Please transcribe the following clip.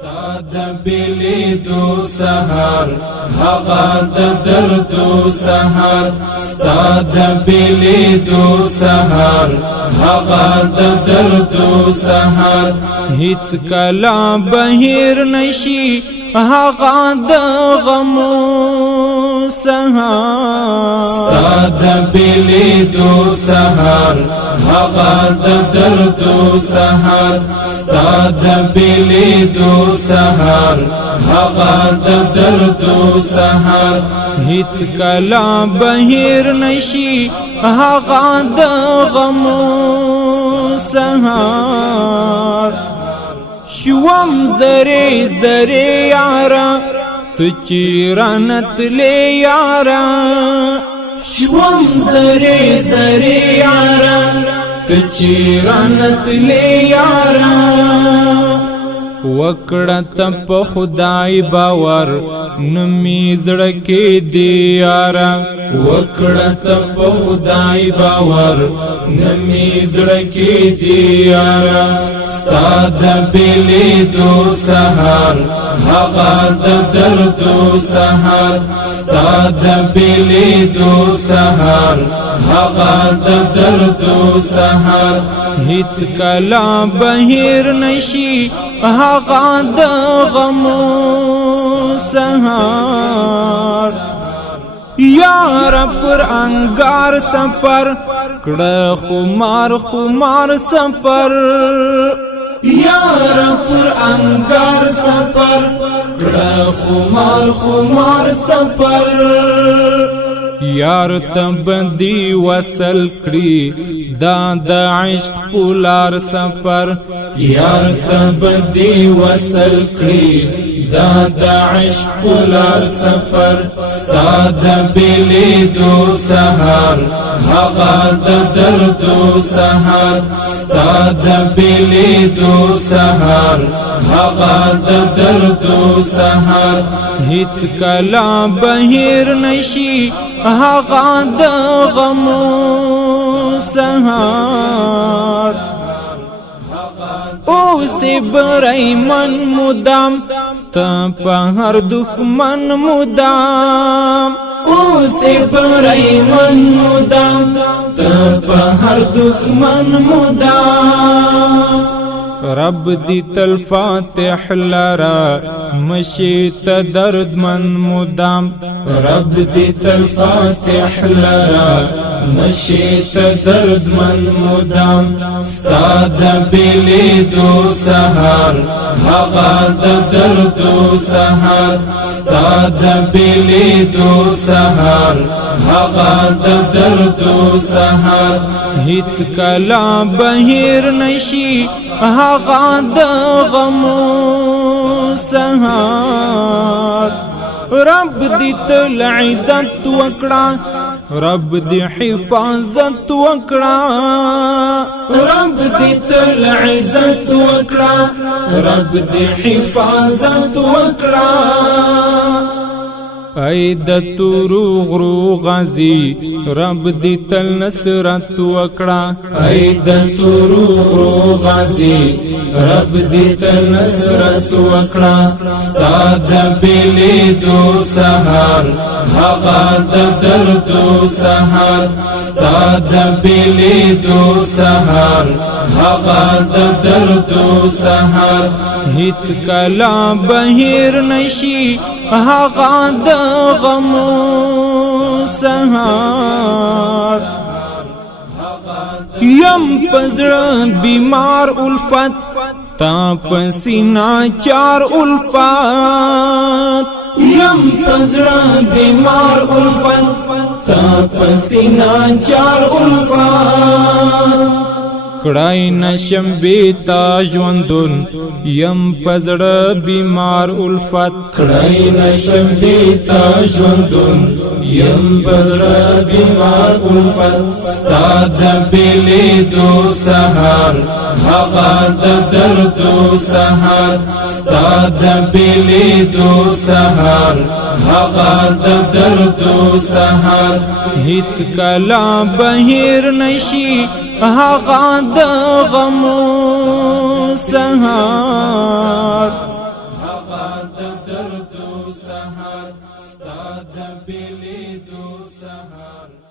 ستاد بلیدو سهار هغه د دردو سهار ستاد بلیدو سهار هغه د دردو سهار هیڅ کلا بهیر نشي هغه د غمو سهار ستاد بلیدو سهار هغه د دردو سهار ستاد بلیدو سهار هغه د دردو سهار هیڅ کلا بهیر نشي هغه د غمو سهار شوم زری زری یارا تو چیرانت لی یارا شوم زری زری یارا تو چیرانت لی یارا وکړه په خدای باور نمی زړه کې دی یارا وکړه په خدای باور نمی زړه کې دی یارا ستاد بلیدو سهار هغه د دردو سهار ستاد بلیدو سهار هغه د دردو سهار هیڅ کلا بهیر نشي هغه د غمو سهار یار پر انگار سفر کړه خمار خمار سفر یار پر انگار سفر کړه خمار خمار سفر یار تبدی وصل کړي دا د عشق پولار سفر یار تبدی وصل کړي دا د عشق پولار سفر ستاد بلیدو سهار هغه د دردو سهار ستاد بلیدو سهار هغه د دردو سهار هیڅ کلا بهیر نشي هغه د غمو سهار او سی برای من مدام تا په هر دښمن مدام او سی برای من مدام تا په هر دښمن مدام رب دی تل فاتح لرا مشیت درد من مدام رب دی تل فاتح لرا مشیت درد من مدام ستاد بلیدو سهار هغه د دردو سهار ستاد بلیدو سهار هغه د دردو سهار هیڅ کلا بهیر نشي هغه د غمو سهار رب دی تل عزت وکړه رب دی حفاظت وکړه رب دی تل عزت وکړه رب دی حفاظت وکړه ای د تورو غرو غازی رب دی تل نصرت وکړه ای د تورو غرو غازی رب دی تل نصرت وکړه ستاد بلیدو سهار هغه د دردو سهار ستاد بلیدو سهار هغه د دردو سهار هیڅ کلا بهیر نشي هغه د غمو سهار یم پزړه بیمار الفت تا پسینا چار الفت یم پزړه بیمار الفت تا پسینا چار الفت کړای نشم بیتا ژوندون یم پزړه بیمار الفت کړای نشم بیتا ژوندون یم پزړه بیمار الفت ستاد بلیدو سهار هغه د دردو سهار ستاد بلیدو سهار هغه د دردو سهار هیڅ کلا بهیر نشي هغه د غمو سهار درد و سحر ستا د بلی دو سحر